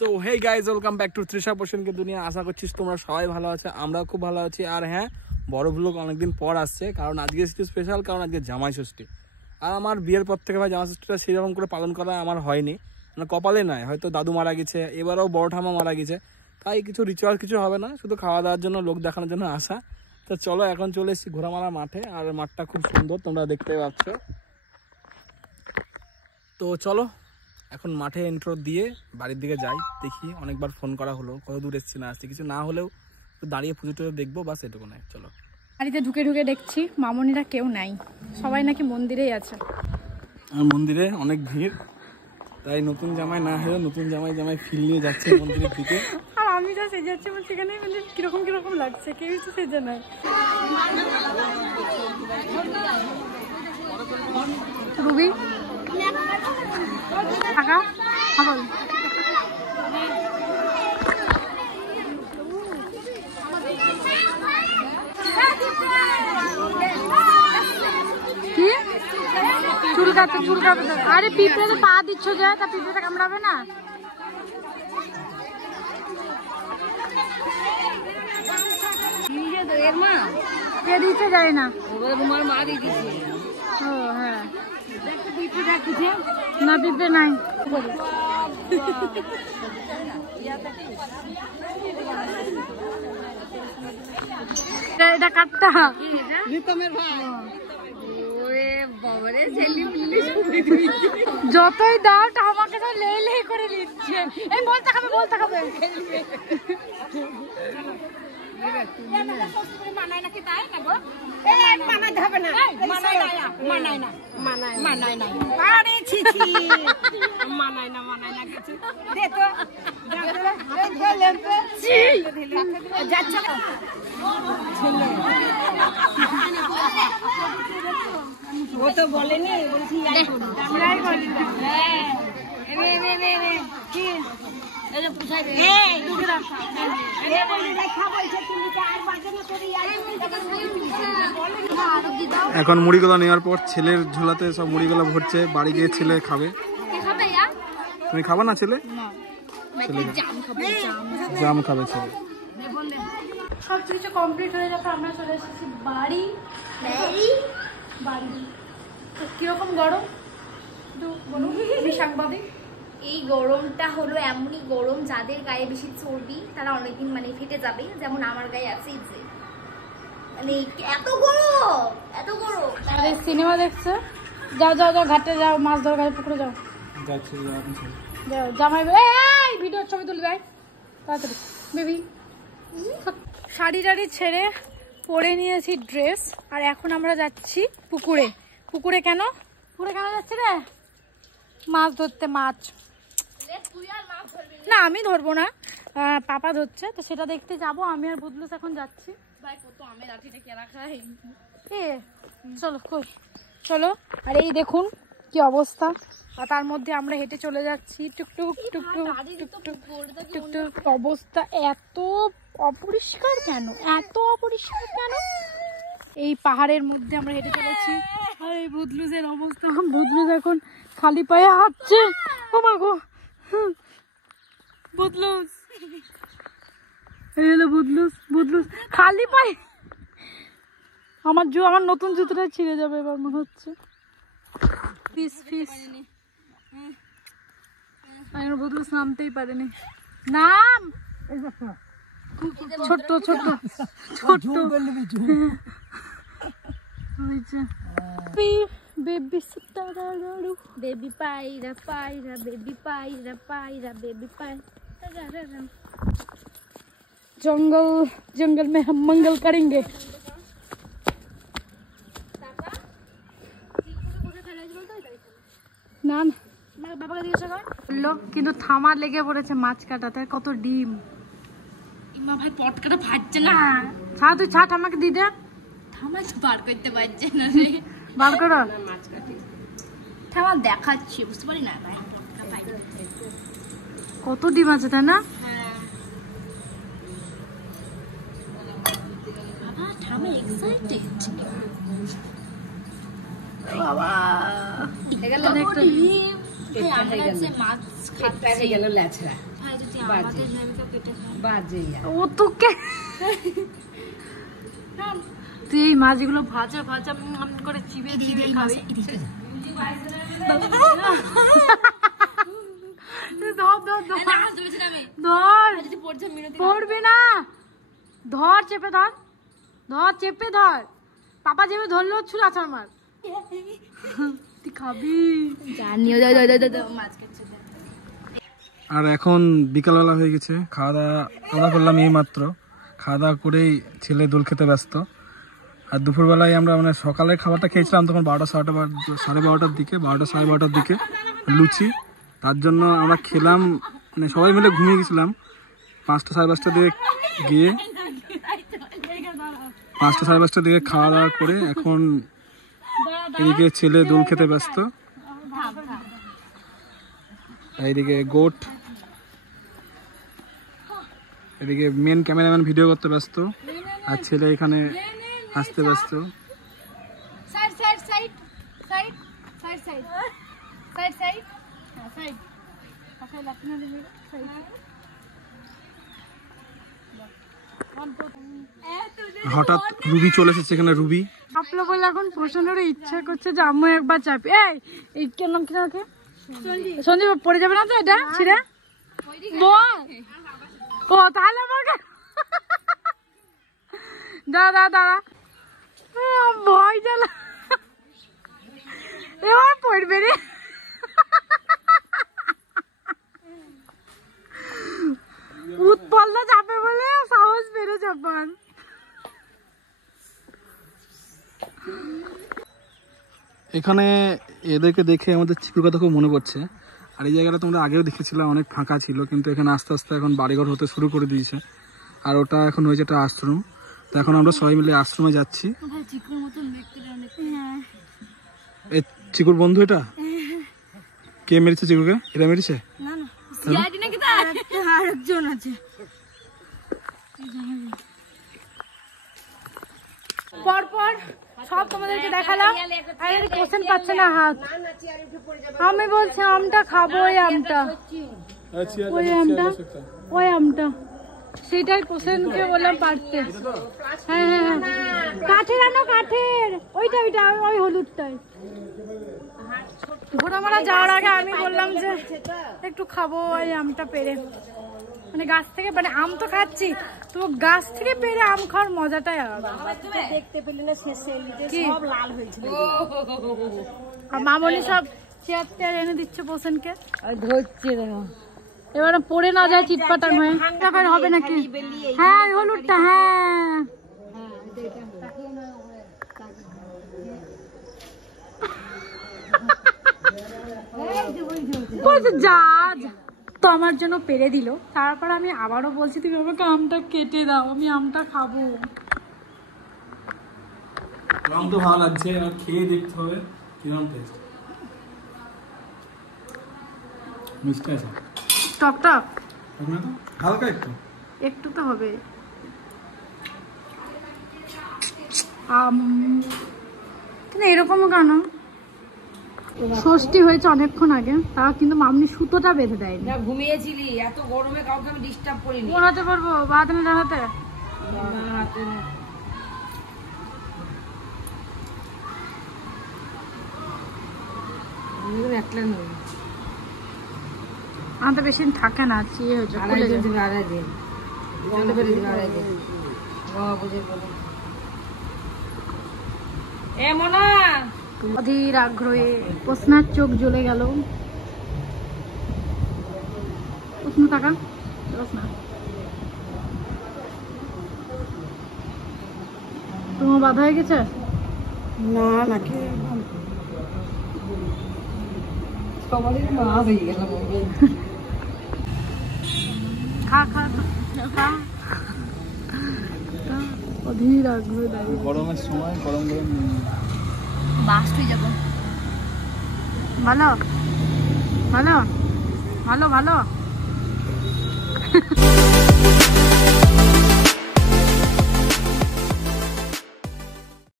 তো hey guys, welcome back to Trisha পোষণকে দুনিয়া। আশা করছিস তোমরা সবাই ভালো আছো, আমরাও খুব ভালো আছি। আর হ্যাঁ, বড় ভ্লগ অনেকদিন পর আসছে, কারণ আজকে একটু স্পেশাল, কারণ আজকে জামাই ষষ্ঠী। আর আমার বিয়ের পর থেকে ভাই জামাই ষষ্ঠীটা সেরকম করে পালন করা আমার হয়নি, মানে কপালে নয়। হয়তো দাদু মারা গেছে, এবারেও বড় ঠামা মারা গেছে, তাই কিছু রিচুয়াল কিছু হবে না, শুধু খাওয়া দাওয়ার জন্য, লোক দেখানোর জন্য আসা। তো চলো, এখন চলে এসেছি ঘোড়ামারা মাঠে, আর মাঠটা খুব সুন্দর, তোমরা দেখতে পাচ্ছ। তো চলো এখন মাঠে এন্ট্রো দিয়ে বাড়ির দিকে যাই। দেখি, অনেকবার ফোন করা হলো, কত দূর এসছি না আসছি, কিছু না হলেও দাঁড়িয়ে পুজো টুজো দেখবো, বাস এটুকু নয়। চলো। বাড়িতে ঢুকে ঢুকে দেখছি মামনিরা কেউ নাই, সবাই নাকি মন্দিরেই আছে। আর মন্দিরে অনেক ভিড়, তাই নতুন জামাই না হলেও নতুন জামাই ফিল নিয়ে যাচ্ছে মন্দিরের দিকে। আর আমি যা সেজে যাচ্ছি আমার সেখানে মানে কিরকম কিরকম লাগছে, কেউই তো সেজে নাই। রুবি টাকা বল। কি চুলকাতে আরে পিঁপড়ে পা দিচ্ছ যে, তা পিঁপড়েটা কামড়াবে না? কে দিতে যায় না, ও হ্যাঁ, না পিঁপড়ে নাই। এটা কাটটা যতই দাও আমাকে তো লে করে দিচ্ছে। এই বলতে খাবে ও তো বলেনি, বলছি এখন মুড়িগুলো নেওয়ার পর ছেলের ঝোলাতে সব মুড়িগুলো ভরছে, বাড়ি গিয়ে ছেলে খাবে। তুমি খাবে না? ছেলে জাম খাবে ছেলে। সব কিছু কমপ্লিট হয়ে যাবে, আমরা চলে এসেছি বাড়ি। কিরকম গরম সাংবাদিক? এই গরমটা হলো এমনই গরম, যাদের গায়ে বেশি চর্বি তারা অনেকদিন মানে ফেটে যাবে, যেমন আমার গায়ে আছে যে, মানে এত গরম। আরে সিনেমা দেখছো? যাও ঘাটে যাও, মাছ ধরো, গায়ে পুকুরে যাও। যাও জামাই এই ভিডিও ছবি তুলে দেয় তাড়াতাড়ি বেবি। শাড়ি টাড়ি ছেড়ে পরে নিয়েছি ড্রেস, আর এখন আমরা যাচ্ছি পুকুরে কেন যাচ্ছি রে? মাছ ধরতে। মাছ না, আমি ধরবো না, পাপা ধরছে, তো সেটা দেখতে যাবো। আমি আর বুদলুস এখন যাচ্ছি। চলো। আর এই দেখুন কি অবস্থা, আর তার মধ্যে আমরা হেঁটে চলে যাচ্ছি টুকটুক। অবস্থা এত অপরিষ্কার কেন? এই পাহাড়ের মধ্যে আমরা হেঁটে চলেছি। আর এই বুদলুসের অবস্থা, বুদলুস এখন খালি পায়ে হাঁটছে। ও মা গো, বুদলুস এই হলো বুদলুস খালি পায়ে। আমার নতুন জুতোটা ছিঁড়ে যাবে এবার মনে হচ্ছে। ফিস বুদলুস নামতেই পারেনি। নাম ছোট্ট বেবি সিতারারু, বেবি পায়রা বেবি পায়রা বেবি পায়রা। जंगल में हम मंगल करेंगे। না বাবাকে জিজ্ঞাসা কর বললো, কিন্তু থামার লেগে পড়েছে মাছ কাটাতে। কত ডিম! ইমা ভাই পটকাটা ফাটছে না। তুই ছাট, আমাকে দি দে। থামা বার করতে পারছে না রে, বার করো। মাছ কাটি থামা দেখাচ্ছি, বুঝতে পারি না ভাই কত ডিম আছে, তাই না? আমি এক্সাইটেড। বাবা এগুলো দেখতে মাছ খাচ্ছে গেল লেছরা। ভাই যদি ও তোকে তুই এই মাছগুলো ভাজা ভাজা করে চিবিয়ে চিবিয়ে খাবি। পড়বে না, ধর চেপে ধর, ধর চেপে ধর। পাপা যেভাবে ধরলো ছুল আছে আমার, তুই খাবি জানিও। আর এখন বিকালবেলা হয়ে গেছে, খাওয়া দাওয়া আমরা করলাম এই মাত্র। খাওয়া দাওয়া করেই ছেলে দোল খেতে ব্যস্ত। আর দুপুরবেলায় আমরা মানে সকালে খাবারটা খেয়েছিলাম তখন 12টা সাড়ে 12টার দিকে, 12টা সাড়ে 12টার দিকে লুচি। তার জন্য আমরা খেলাম, মানে সবাই মিলে ঘুমিয়ে গেছিলাম। 5টা সাড়ে 5টার দিকে গিয়ে 5টা সাড়ে 5টার দিকে খাওয়া দাওয়া করে এখন এদিকে ছেলে দোল খেতে ব্যস্ত। এইদিকে গোট, এদিকে মেন ক্যামেরাম্যান ভিডিও করতে ব্যস্ত, আর ছেলে এখানে আসতে ব্যস্ত। হঠাৎ রুবি চলে এসেছে এখানে। রুবি আপলো বলে এখন প্রশ্নের ইচ্ছা করছে যে আম্মু একবার চাপি। এই কেন নাম কি নাকি সন্দীপ পড়ে যাবে না তো এটা ছিঁড়ে বল। ও তাহলে আমাকে দাদা দাদা ভয় জ্বালা, এবার পড়বে রে। উৎপলটা চাপে বলে সাহস বেড়ে চাপান। এখানে এদেরকে দেখে আমাদের চিকুর কথা খুব মনে পড়ছে। আর এই জায়গাটা তোমরা আগেও দেখেছিলে, অনেক ফাঁকা ছিল, কিন্তু এখানে আস্তে আস্তে এখন বাড়িঘর হতে শুরু করে দিয়েছে। আর ওটা এখন হয়েছে একটা আশ্রম। তো এখন আমরা সবাই মিলে আশ্রমে যাচ্ছি। এই চিকুর বন্ধু এটা কে মেরেছে? চিকুকে এটা মেরেছে? আরেকজন আছে। পরপর সব তোমাদেরকে দেখালাম, আর কোশ্চেন পাচ্ছে না হাত। আমি বলছি আমটা খাবো, ওই আমটা, ওই আমটা, ওই আমটা, সেটাই কোশ্চেনকে বললাম পারতে। হ্যাঁ হ্যাঁ কাঠের আনো, কাঠের, ওইটা ওইটা ওই হলুদটাই। ঘোড়ামারা যাওয়ার আগে আমি বললাম যে একটু খাবো ওই আমটা পেরে, মানে গাছ থেকে, মানে আম তো খাচ্ছি তো গাছ থেকে পেরে আম খাওয়ার মজাটাই আলাদা। দেখতে পেলে না শেষে সব লাল হয়েছিল। আর মামনি সব চেয়ার টেয়ার এনে দিচ্ছে পোষণকে, ধরছে দেখো এবারে পড়ে না যায় চিটপাটাং হয়ে। তারপর হবে নাকি? হ্যাঁ ওই হলুদটা, হ্যাঁ যা তো আমার জন্য পেরে দিল। তারপর আমি আবারও বলছি তুমি আমাকে আমটা কেটে দাও, আমি আমটা খাবো। রং তো ভালো লাগছে, এবার খেয়ে দেখতে হবে কিরকম টেস্ট। মিষ্টি আছে, টক টক হালকা একটু, একটু তো হবে। কিন্তু এরকম কেন? ষষ্ঠী হয়েছে অনেকক্ষণ আগে, তাও কিন্তু মামনি সুতোটা বেঁধে দেয়নি। ঘুমিয়েছিলি এত গরমে, কাউকে আমি ডিস্টার্ব করিনি। পড়াতে পারবো বাদ না জানাতে। আমাদের বেশি দিন থাকে না, চেয়ে হয়েছে অধীর আগ্রহে। প্রশ্নার চোখ জ্বলে গেল। প্রশ্ন টাকা তোমার বাধা হয়ে গেছে? না না সবারই মা হয়ে গেল। খা খা খা। অধীর আগ্রহে দাঁড়িয়ে। গরমের সময় গরম গরম বাস হয়ে যাবো। ভালো ভালো ভালো ভালো।